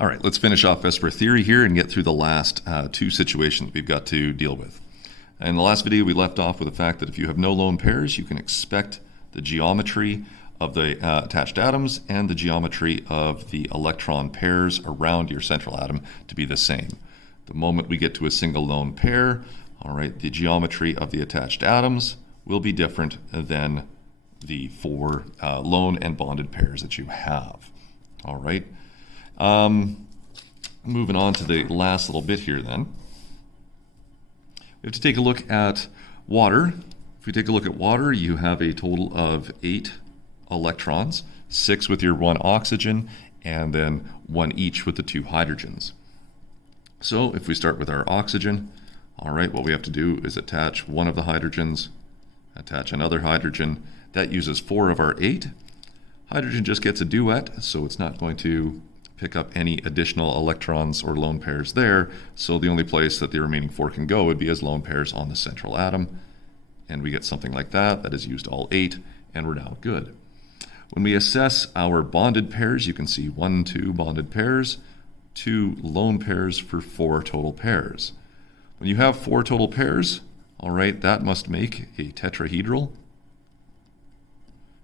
All right, let's finish off VSEPR Theory here and get through the last two situations we've got to deal with. In the last video, we left off with the fact that if you have no lone pairs, you can expect the geometry of the attached atoms and the geometry of the electron pairs around your central atom to be the same. The moment we get to a single lone pair, all right, the geometry of the attached atoms will be different than the four lone and bonded pairs that you have. All right. Moving on to the last little bit here then. We have to take a look at water. If we take a look at water, you have a total of 8 electrons, 6 with your 1 oxygen, and then 1 each with the 2 hydrogens. So if we start with our oxygen, all right, what we have to do is attach one of the hydrogens, attach another hydrogen. That uses 4 of our 8. Hydrogen just gets a duet, so it's not going to pick up any additional electrons or lone pairs there, so the only place that the remaining 4 can go would be as lone pairs on the central atom. And we get something like that. That has used all 8, and we're now good. When we assess our bonded pairs, you can see 1, 2 bonded pairs, 2 lone pairs for 4 total pairs. When you have 4 total pairs, all right, that must make a tetrahedral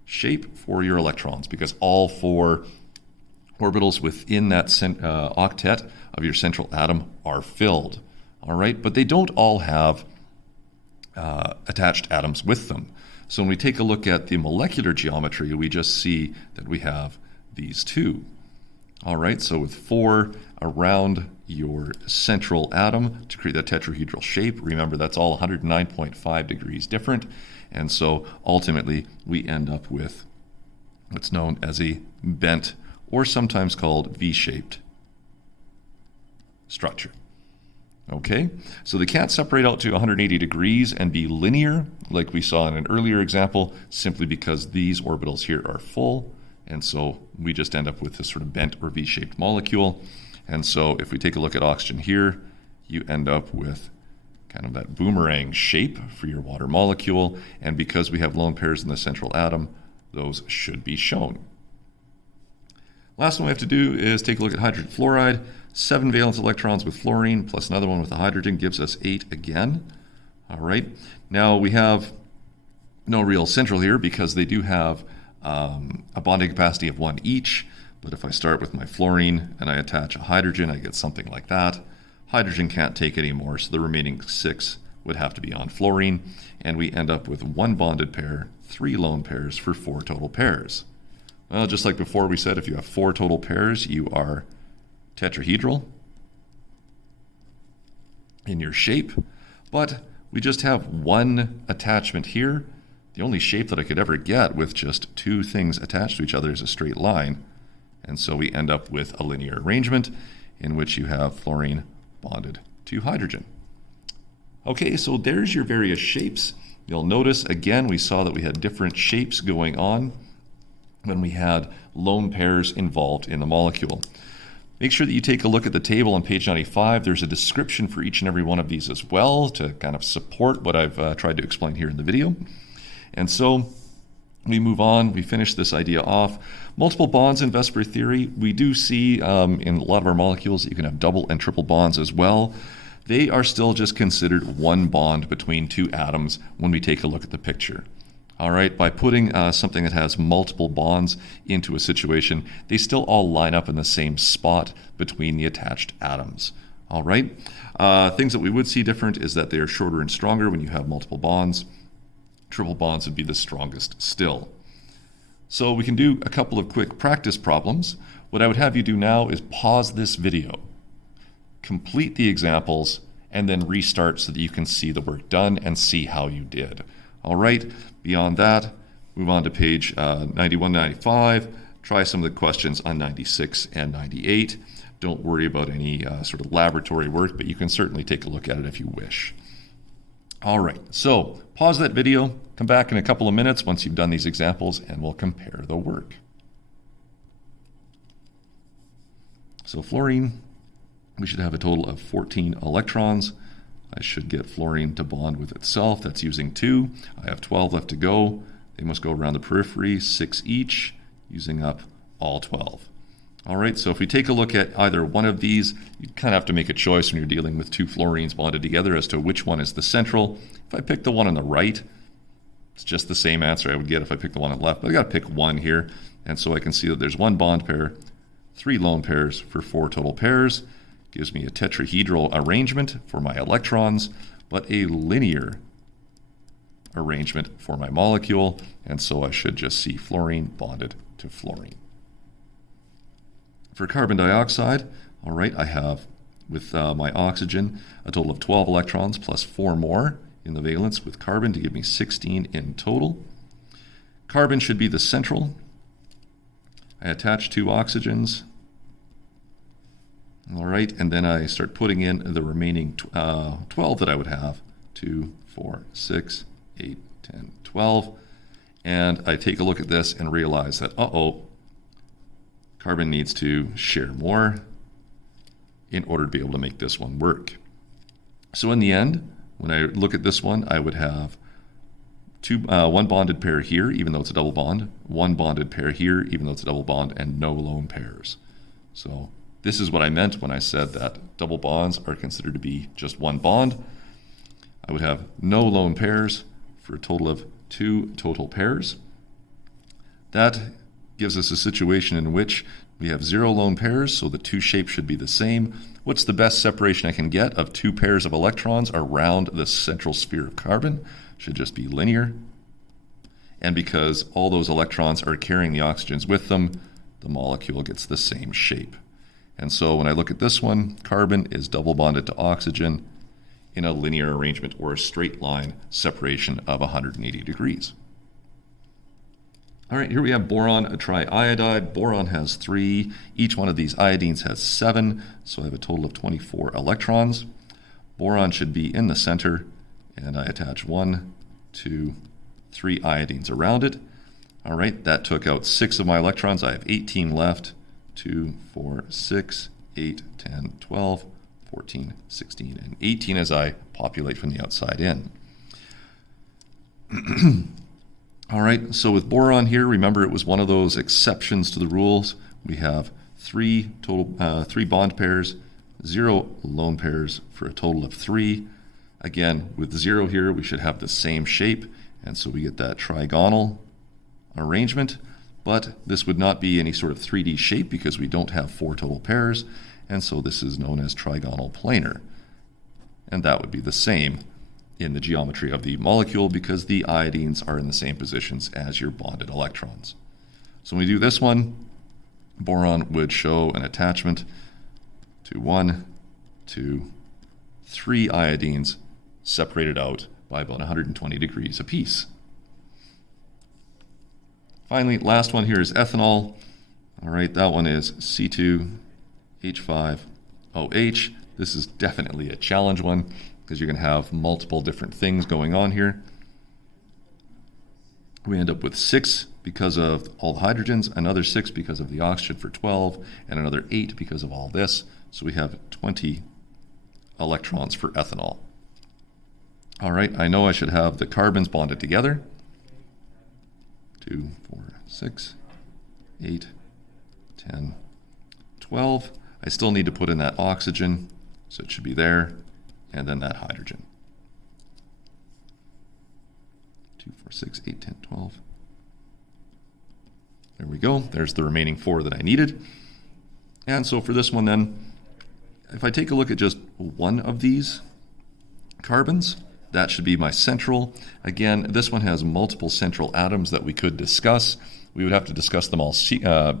shape for your electrons, because all 4 orbitals within that octet of your central atom are filled. All right, but they don't all have attached atoms with them. So when we take a look at the molecular geometry, we just see that we have these 2. All right, so with 4 around your central atom to create that tetrahedral shape, remember that's all 109.5 degrees different, and so ultimately we end up with what's known as a bent, or sometimes called V-shaped structure. Okay, so they can't separate out to 180 degrees and be linear like we saw in an earlier example, simply because these orbitals here are full, and so we just end up with this sort of bent or V-shaped molecule. And so if we take a look at oxygen here, you end up with kind of that boomerang shape for your water molecule, and because we have lone pairs in the central atom, those should be shown. Last one we have to do is take a look at hydrogen fluoride. 7 valence electrons with fluorine plus another one with a hydrogen gives us 8 again. All right. Now we have no real central here because they do have a bonding capacity of 1 each. But if I start with my fluorine and I attach a hydrogen, I get something like that. Hydrogen can't take any more, so the remaining 6 would have to be on fluorine. And we end up with 1 bonded pair, 3 lone pairs for 4 total pairs. Well, just like before we said, if you have 4 total pairs, you are tetrahedral in your shape. But we just have 1 attachment here. The only shape that I could ever get with just 2 things attached to each other is a straight line. And so we end up with a linear arrangement in which you have fluorine bonded to hydrogen. Okay, so there's your various shapes. You'll notice, again, we saw that we had different shapes going on when we had lone pairs involved in the molecule. Make sure that you take a look at the table on page 95. There's a description for each and every one of these as well to kind of support what I've tried to explain here in the video. And so we move on, we finish this idea off. Multiple bonds in VSEPR theory. We do see in a lot of our molecules that you can have double and triple bonds as well. They are still just considered 1 bond between 2 atoms when we take a look at the picture. All right, by putting something that has multiple bonds into a situation, they still all line up in the same spot between the attached atoms. All right, things that we would see different is that they are shorter and stronger when you have multiple bonds. Triple bonds would be the strongest still. So we can do a couple of quick practice problems. What I would have you do now is pause this video, complete the examples, and then restart so that you can see the work done and see how you did. All right, beyond that, move on to page 91, 95. Try some of the questions on 96 and 98. Don't worry about any sort of laboratory work, but you can certainly take a look at it if you wish. All right, so pause that video, come back in a couple of minutes once you've done these examples, and we'll compare the work. So fluorine, we should have a total of 14 electrons. I should get fluorine to bond with itself. That's using 2. I have 12 left to go. They must go around the periphery, 6 each, using up all 12. All right, so if we take a look at either one of these, you kind of have to make a choice when you're dealing with two fluorines bonded together as to which one is the central. If I pick the one on the right, it's just the same answer I would get if I picked the one on the left, but I got to pick one here. And so I can see that there's one bond pair, 3 lone pairs for 4 total pairs. Gives me a tetrahedral arrangement for my electrons, but a linear arrangement for my molecule. And so I should just see fluorine bonded to fluorine. For carbon dioxide, all right, I have with my oxygen a total of 12 electrons plus 4 more in the valence with carbon to give me 16 in total. Carbon should be the central. I attach 2 oxygens. All right, and then I start putting in the remaining 12 that I would have. 2, 4, 6, 8, 10, 12. And I take a look at this and realize that, carbon needs to share more in order to be able to make this one work. So in the end, when I look at this one, I would have one bonded pair here, even though it's a double bond, one bonded pair here, even though it's a double bond, and no lone pairs. So this is what I meant when I said that double bonds are considered to be just one bond. I would have no lone pairs for a total of 2 total pairs. That gives us a situation in which we have 0 lone pairs, so the 2 shapes should be the same. What's the best separation I can get of 2 pairs of electrons around the central sphere of carbon? Should just be linear. And because all those electrons are carrying the oxygens with them, the molecule gets the same shape. And so when I look at this one, carbon is double bonded to oxygen in a linear arrangement or a straight line separation of 180 degrees. All right, here we have boron, a triiodide. Boron has 3. Each one of these iodines has 7, so I have a total of 24 electrons. Boron should be in the center, and I attach 1, 2, 3 iodines around it. All right, that took out 6 of my electrons. I have 18 left. 2, 4, 6, 8, 10, 12, 14, 16, and 18 as I populate from the outside in. All right, so with boron here, remember it was one of those exceptions to the rules. We have 3 bond pairs, 0 lone pairs for a total of 3. Again, with 0 here, we should have the same shape, and so we get that trigonal arrangement. But this would not be any sort of 3D shape because we don't have 4 total pairs, and so this is known as trigonal planar. And that would be the same in the geometry of the molecule because the iodines are in the same positions as your bonded electrons. So when we do this one, boron would show an attachment to 1, 2, 3 iodines separated out by about 120 degrees apiece. Finally, last one here is ethanol. All right, that one is C2H5OH. This is definitely a challenge one because you're going to have multiple different things going on here. We end up with 6 because of all the hydrogens, another 6 because of the oxygen for 12, and another 8 because of all this. So we have 20 electrons for ethanol. All right, I know I should have the carbons bonded together. 2, 4, 6, 8, 10, 12. I still need to put in that oxygen, so it should be there, and then that hydrogen. 2, 4, 6, 8, 10, 12. There we go. There's the remaining 4 that I needed. And so for this one then, if I take a look at just one of these carbons, that should be my central. Again, this one has multiple central atoms that we could discuss. We would have to discuss them all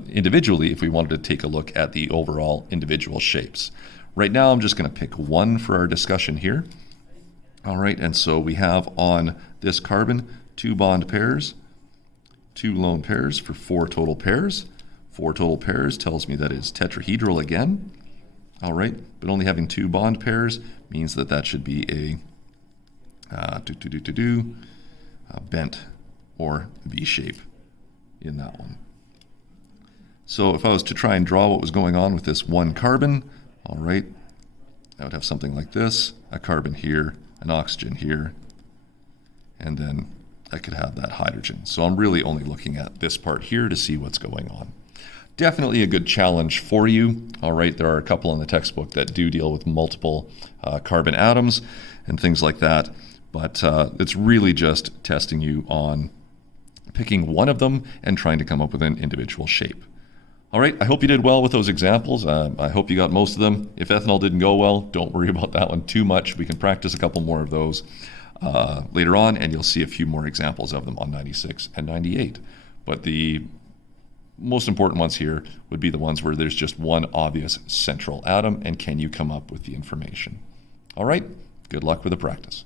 individually if we wanted to take a look at the overall individual shapes. Right now, I'm just going to pick one for our discussion here. All right, and so we have on this carbon 2 bond pairs, 2 lone pairs for 4 total pairs. 4 total pairs tells me that is tetrahedral again. All right, but only having 2 bond pairs means that that should be a bent or V shape in that one. So if I was to try and draw what was going on with this one carbon, all right, I would have something like this, a carbon here, an oxygen here, and then I could have that hydrogen. So I'm really only looking at this part here to see what's going on. definitely a good challenge for you. All right, there are a couple in the textbook that do deal with multiple carbon atoms and things like that, but it's really just testing you on picking one of them and trying to come up with an individual shape. All right, I hope you did well with those examples. I hope you got most of them. If ethanol didn't go well, don't worry about that one too much. We can practice a couple more of those later on, and you'll see a few more examples of them on 96 and 98. But the most important ones here would be the ones where there's just one obvious central atom, and can you come up with the information? All right, good luck with the practice.